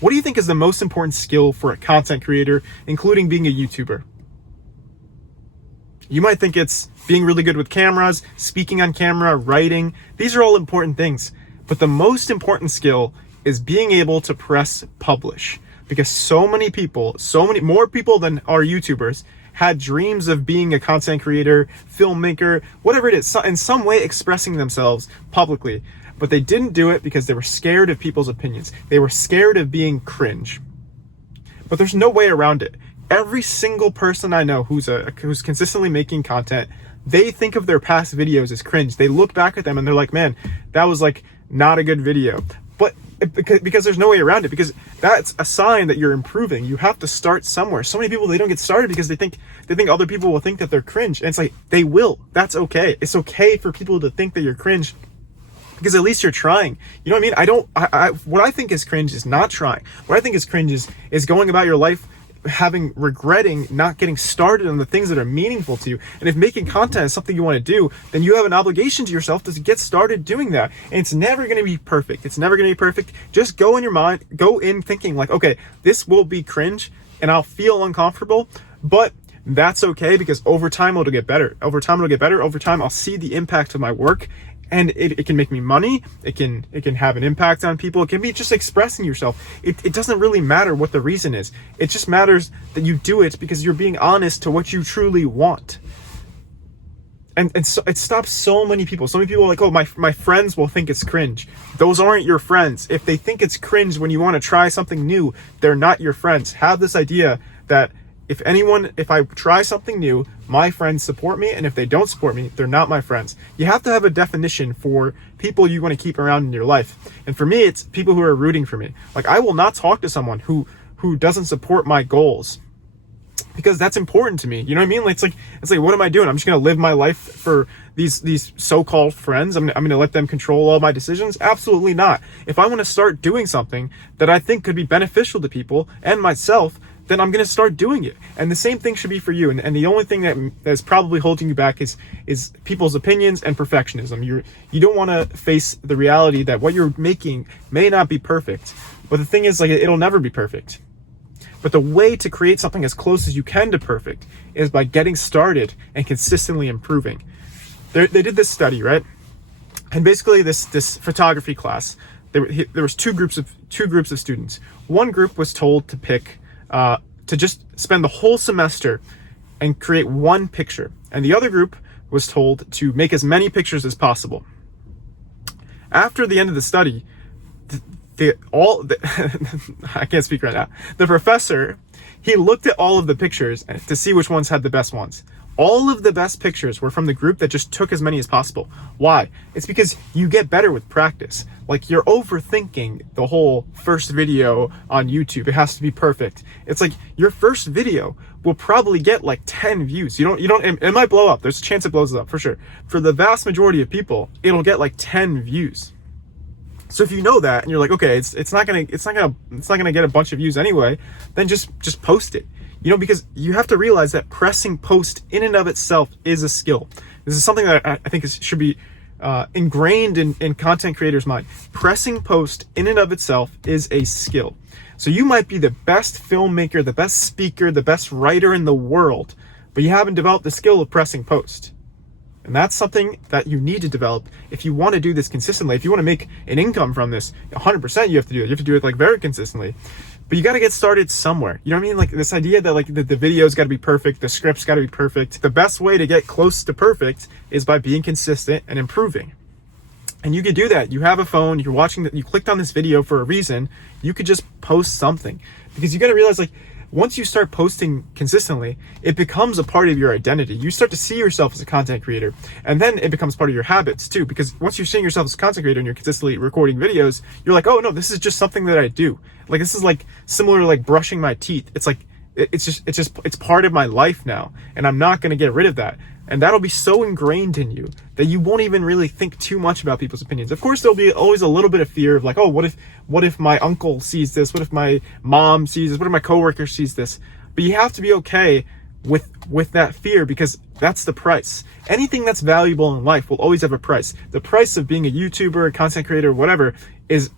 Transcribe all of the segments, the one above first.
What do you think is the most important skill for a content creator, including being a YouTuber? You might think it's being really good with cameras, speaking on camera, writing. These are all important things. But the most important skill is being able to press publish. Because so many more people than are YouTubers had dreams of being a content creator, filmmaker, whatever it is, in some way expressing themselves publicly. But they didn't do it because they were scared of people's opinions. They were scared of being cringe. But there's no way around it. Every single person I know who's consistently making content, they think of their past videos as cringe. They look back at them and they're like, man, that was like not a good video. But because there's no way around it, because that's a sign that you're improving. You have to start somewhere. So many people, they don't get started because they think other people will think that they're cringe. And it's like, they will. That's okay. It's okay for people to think that you're cringe, because at least you're trying. You know what I mean? What I think is cringe is not trying. What I think is cringe is going about your life regretting not getting started on the things that are meaningful to you. And if making content is something you want to do, then you have an obligation to yourself to get started doing that. And it's never going to be perfect. It's never going to be perfect. Just go in thinking like, okay, this will be cringe and I'll feel uncomfortable, but that's okay, because over time it'll get better. Over time I'll see the impact of my work, and it can make me money. It can have an impact on people. It can be just expressing yourself. It doesn't really matter what the reason is. It just matters that you do it because you're being honest to what you truly want. And so it stops so many people. So many people are like, oh, my friends will think it's cringe. Those aren't your friends. If they think it's cringe when you want to try something new, they're not your friends. Have this idea that if I try something new, my friends support me, and if they don't support me, they're not my friends. You have to have a definition for people you want to keep around in your life. And for me, it's people who are rooting for me. Like, I will not talk to someone who doesn't support my goals, because that's important to me. You know what I mean? It's like, what am I doing? I'm just going to live my life for these so-called friends. I'm going to let them control all my decisions? Absolutely not. If I want to start doing something that I think could be beneficial to people and myself, then I'm going to start doing it. And the same thing should be for you. And the only thing that is probably holding you back is people's opinions and perfectionism. You don't want to face the reality that what you're making may not be perfect. But the thing is, like, it'll never be perfect. But the way to create something as close as you can to perfect is by getting started and consistently improving. They did this study, right? And basically this photography class, there was two groups of students. One group was told to pick to just spend the whole semester and create one picture. And the other group was told to make as many pictures as possible. After the end of the study, I can't speak right now. The professor, he looked at all of the pictures to see which ones had the best ones. All of the best pictures were from the group that just took as many as possible. Why? It's because you get better with practice. Like, you're overthinking the whole first video on YouTube. It has to be perfect. It's like your first video will probably get like 10 views. It might blow up. There's a chance it blows up for sure. For the vast majority of people, it'll get like 10 views. So if you know that and you're like, okay, it's not gonna get a bunch of views anyway, then just post it. You know, because you have to realize that pressing post in and of itself is a skill. This is something that I think should be ingrained in content creators' mind. Pressing post in and of itself is a skill. So you might be the best filmmaker, the best speaker, the best writer in the world, but you haven't developed the skill of pressing post. And that's something that you need to develop if you want to do this consistently. If you want to make an income from this, 100% you have to do it. You have to do it like very consistently. But you got to get started somewhere. You know what I mean? Like, this idea that like the video's got to be perfect, the script's got to be perfect. The best way to get close to perfect is by being consistent and improving. And you can do that. You have a phone, you're watching that, you clicked on this video for a reason. You could just post something, because you got to realize, like, once you start posting consistently, it becomes a part of your identity. You start to see yourself as a content creator, and then it becomes part of your habits too, because once you're seeing yourself as a content creator and you're consistently recording videos, you're like, oh no, this is just something that I do. Like, this is like similar to like brushing my teeth. It's like, it's part of my life now, and I'm not going to get rid of that. And that'll be so ingrained in you that you won't even really think too much about people's opinions. Of course, there'll be always a little bit of fear of like, oh, what if my uncle sees this? What if my mom sees this? What if my coworker sees this? But you have to be okay with that fear, because that's the price. Anything that's valuable in life will always have a price. The price of being a YouTuber, a content creator, whatever, is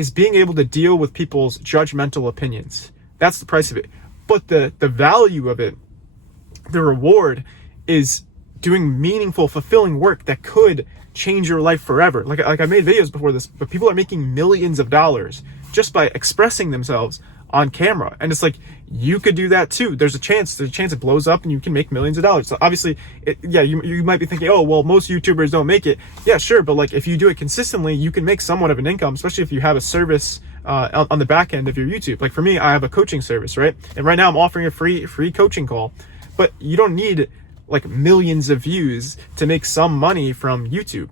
is being able to deal with people's judgmental opinions. That's the price of it. But the value of it, the reward, is doing meaningful, fulfilling work that could change your life forever. Like I made videos before this, but people are making millions of dollars just by expressing themselves on camera. And it's like, you could do that too. There's a chance it blows up and you can make millions of dollars. So obviously, you might be thinking, oh, well, most YouTubers don't make it. Yeah, sure. But like, if you do it consistently, you can make somewhat of an income, especially if you have a service on the back end of your YouTube. Like for me, I have a coaching service, right? And right now I'm offering a free coaching call, but you don't need like millions of views to make some money from YouTube.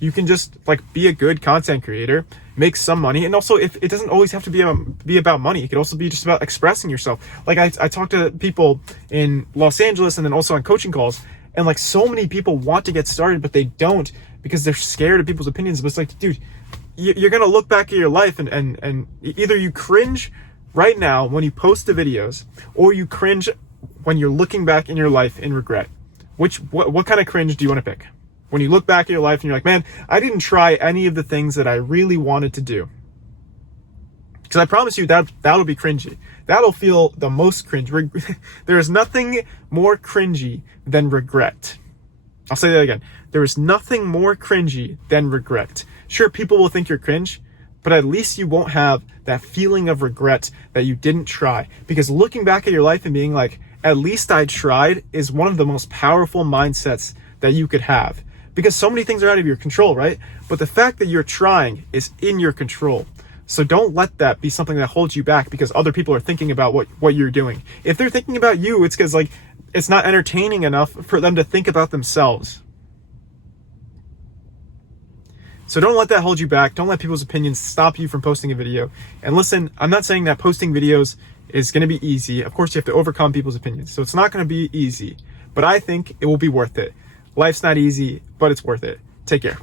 You can just like be a good content creator, make some money. And also, if it doesn't always have to be about money, it could also be just about expressing yourself. Like I talk to people in Los Angeles and then also on coaching calls, and like so many people want to get started, but they don't because they're scared of people's opinions. But it's like, dude, you're going to look back at your life and either you cringe right now when you post the videos, or you cringe when you're looking back in your life in regret. What kind of cringe do you want to pick? When you look back at your life and you're like, man, I didn't try any of the things that I really wanted to do. Because I promise you that'll be cringy. That'll feel the most cringe. There is nothing more cringy than regret. I'll say that again. There is nothing more cringy than regret. Sure, people will think you're cringe, but at least you won't have that feeling of regret that you didn't try. Because looking back at your life and being like, at least I tried, is one of the most powerful mindsets that you could have. Because so many things are out of your control, right? But the fact that you're trying is in your control. So don't let that be something that holds you back because other people are thinking about what you're doing. If they're thinking about you, it's because like it's not entertaining enough for them to think about themselves. So don't let that hold you back. Don't let people's opinions stop you from posting a video. And listen, I'm not saying that posting videos is going to be easy. Of course, you have to overcome people's opinions. So it's not going to be easy, but I think it will be worth it. Life's not easy, but it's worth it. Take care.